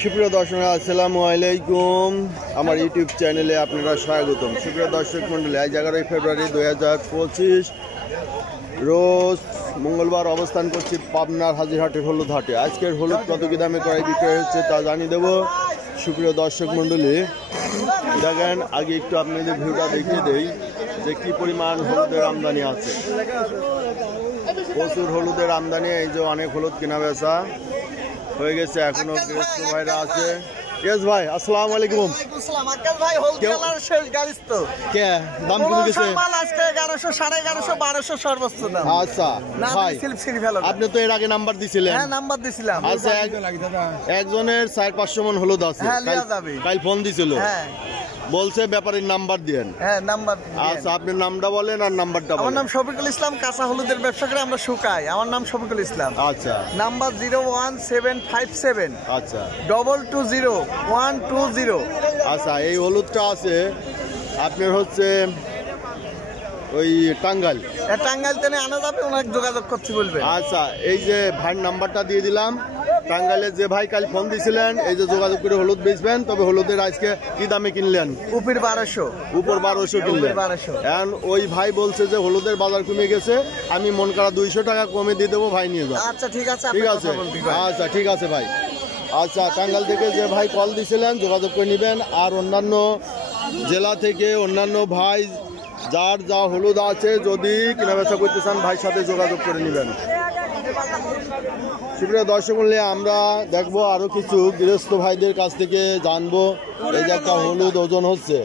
সুপ্রিয় দর্শক আসসালামু আলাইকুম, আমার ইউটিউব চ্যানেলে আপনারা স্বাগতম। সুপ্রিয় দর্শক মন্ডলী, আজ 11 ফেব্রুয়ারি 2025 রোজ মঙ্গলবার অবস্থান করছি পাবনার হাজিরহাটের হলুদ হাটে। আজকের হলুদ কত কি দামে ক্রয় বিক্রয় হচ্ছে তা জানিয়ে দেবো। সুপ্রিয় দর্শক মন্ডলী, দেখেন আগে একটু আপনাদের ভিউটা দেখিয়ে দেই যে কি পরিমাণ হলুদের আমদানি আছে। প্রচুর হলুদের আমদানি, এই যে অনেক হলুদ কেনা বেচা হয়ে গেছে, এখনো গৃহস্থ ভাইরা আছে। ইয়েস ভাই, আসসালামু আলাইকুম। আকাশ ভাই, হোল কালার শেষ গাড়িস তো কে দাম কমে গেছে? মাল আজকে 1100, 1150, 1200 সর্বোচ্চ দাম। আচ্ছা ভাই, আপনি তো এর আগে নাম্বার দিছিলেন। হ্যাঁ, নাম্বার দিছিলাম। আচ্ছা, একজনের 400-500 মণ হলুদ আছে, কাল ফোন দিছিল, বলছে ব্যাপারীর নাম্বার দেন। হ্যাঁ, নাম্বার। আচ্ছা, আপনি নামটা বলেন আর নাম্বারটা বলেন। আমার নাম শফিকুল ইসলাম, কাঁচা হলুদের ব্যবসা করে আমরা শুকাই। আমার নাম শফিকুল ইসলাম। আচ্ছা, নাম্বার 01757 আচ্ছা 220-120। আচ্ছা, এই হলুদটা আছে আপনার হচ্ছে ওই টাঙ্গাইল। টাঙ্গাইল থেকে আনা যাবে, ওনাকে যোগাযোগ করছি বলবে। আচ্ছা, এই যে ভাইয়ের নাম্বারটা দিয়ে দিলাম। টাঙ্গাইলের যে ভাই কাল ফোন দিছিলেন, এই যে যোগাযোগ করে হলুদ বেচবেন। তবে হলুদের আজকে কি দামে কিনলেন? উপর 1200 কিনলেন। এখন ওই ভাই বলছে যে হলুদের বাজার কমে গেছে, আমি মন করা 200 টাকা কমে দিয়ে দেবো, ভাই নিয়ে যাও। আচ্ছা, ঠিক আছে, ঠিক আছে। আচ্ছা, ঠিক আছে ভাই। আচ্ছা, টাঙ্গাইল থেকে যে ভাই কল দিছিলেন যোগাযোগ করে নেবেন। আর অন্যান্য জেলা থেকে অন্যান্য ভাই যার যা হলুদ আছে, যদি কেনা বেচা করতে চান ভাইয়ের সাথে যোগাযোগ করে নেবেন। সুপ্রিয় দর্শক মণ্ডলী, আমরা দেখবো আরো কিছু গৃহস্থ ভাইদের কাছ থেকে জানবো। এই যে একটা হলুদ ওজন হচ্ছে,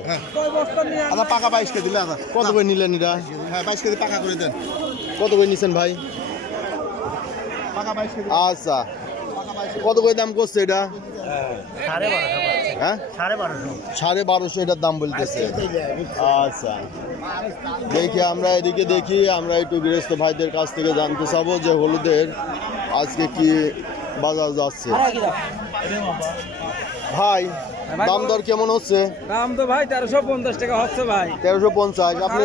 পাকা 22 কেজি দিলে। কত করে নিলেন এটা? হ্যাঁ, 22 কেজি পাকা করে দেন। কত করে নিছেন ভাই? পাকা 22 কেজি। আচ্ছা, কত করে দাম করছে এটা? 1250। হ্যাঁ, 1250 এটার দাম বলতেছে। আচ্ছা, দেখি আমরা এদিকে দেখি, আমরা একটু গৃহস্থ ভাইদের কাছ থেকে জানতে চাবো যে হলুদের আজকে কি বাজার যাচ্ছে। ভাই, দাম দর কেমন হচ্ছে? দাম তো ভাই 1350 টাকা হচ্ছে ভাই। 1350? আপনি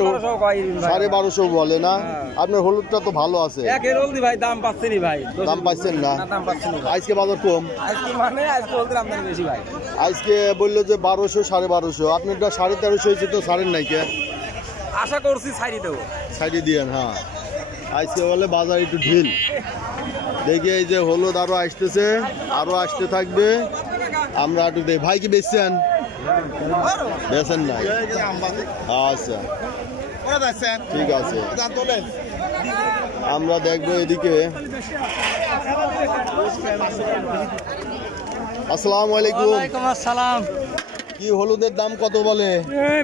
1250 বলে না? আপনার হলুদটা তো ভালো আছে। একের হলদি ভাই দাম পাচ্ছেনি ভাই। দাম পাচ্ছেন না? দাম পাচ্ছেনি ভাই। আজকে বাজার কম। আজকে মানে আজকে হলদির আমদানি বেশি ভাই। আজকে বললো যে 1200, 1250। আপনারটা 1350 হয়েছে তো, ছাড়েন নাই কে? আশা করছি ছাড়ি দেবো। ছাড়ি দিয়েন। হ্যাঁ, আজকে বলে বাজার একটু ঢিল। দেখি এই যে হলুদ আরো আসতেছে, আরো আসতে থাকবে। আমরা একটু দেখি। ভাই কি বেচছেন? বেচেন নাই? আচ্ছা, ঠিক আছে। আমরা দেখবো এদিকে। আসসালামু আলাইকুম। আসসালাম। কি হলুদের দাম কত বলে?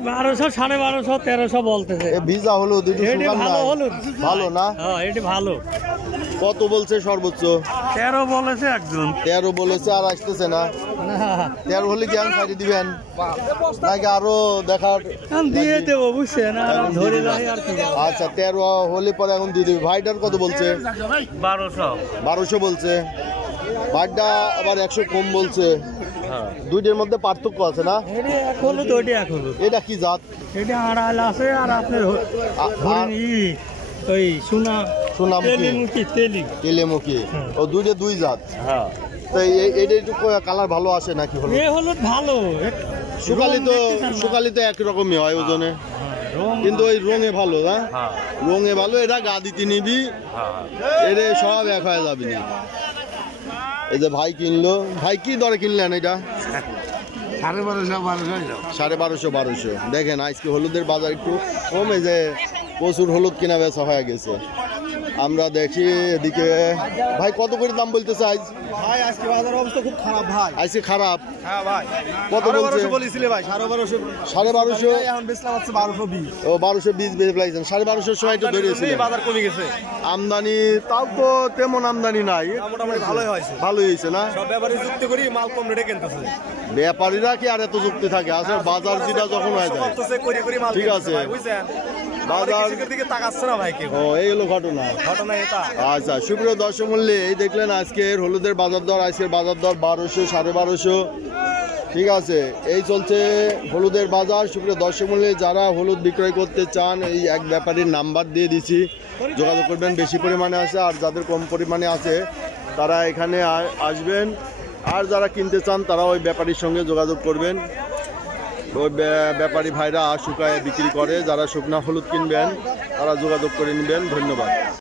1200, 1250, 1300 বলতেছে। ভিজা হলুদ, ভালো না? এটি ভালো। কত বলছে সর্বোচ্চ? 13 বলেছে একজন। 13 বলেছে, আর আসতেছে না। 13 হলে কি আমি ছাড়ি দিবেন নাকি আরো দেখার? দিয়ে দেবো, বুঝছেন, ধরে যাই আর কি। আচ্ছা, 13 হলে পরে এখন দিয়ে দিবি। ভাইটার কত বলছে? 1200 বলছে। ভাইটা আবার 100 কম বলছে। দুইটার মধ্যে পার্থক্য আছে না? এটা কি জাত? এটা আড়াল আছে, আর আপনার ওই তেলেমুখী। ও দুইটা দুই জাত। তো এটা একটু কালার ভালো আসে নাকি? হলুদ ভালো। শুকালি তো একরকমই হয় ওজনে, কিন্তু ওই রঙে ভালো না? রঙে ভালো। এটা গা দিতে নিবি, এটা সব এক হয়ে যাবি না। এই যে ভাই কিনলো। ভাই কি দরে কিনলেন এটা? 1250। দেখেন আজকে হলুদের বাজার একটু কমে, যে প্রচুর হলুদ কেনা বেচা হয়ে গেছে। আমরা দেখি এদিকে। ভাই কত করে দাম বলতেছে আজ? ভাই আজকে বাজার অবস্থা খুব খারাপ ভাই। আজকে খারাপ? হ্যাঁ ভাই। কত বলছে? বলেছিলে ভাই 1250। 1250? এখন বেচলাম হচ্ছে 1220। ও 1220 বেচে ফেলাইছেন। 1250 সময় তো ধরেছিল। বাজার কমে গেছে। আমদানি তাও তো তেমন আমদানি নাই, মোটামুটি ভালোই হয়েছে। ভালোই হয়েছে না? সব ব্যাপারী যুক্তি করি মাল কম রেটে কিনতেছে। ব্যাপারীরা কি আর এত যুক্তি থাকে? আসলে বাজার যেটা যখন হয়ে যায়। ঠিক আছে, বাজার দিকে তাকাচ্ছে না ভাই। ও, এই হলো ঘটনা। আচ্ছা, সুপ্রিয় দর্শক মূল্যে এই দেখলেন আজকের হলুদের বাজার দর। আজকের বাজার দর 1200, 1250। ঠিক আছে, এই চলছে হলুদের বাজার। সুপ্রিয় দর্শক মূল্যে যারা হলুদ বিক্রয় করতে চান, এই এক ব্যাপারীর নাম্বার দিয়ে দিছি, যোগাযোগ করবেন। বেশি পরিমাণে আছে, আর যাদের কম পরিমাণে আছে তারা এখানে আসবেন। আর যারা কিনতে চান তারা ওই ব্যাপারীর সঙ্গে যোগাযোগ করবেন। ওই ব্যাপারী ভাইরা শুকায় বিক্রি করে। যারা শুকনা হলুদ কিনবেন তারা যোগাযোগ করে নেবেন। ধন্যবাদ।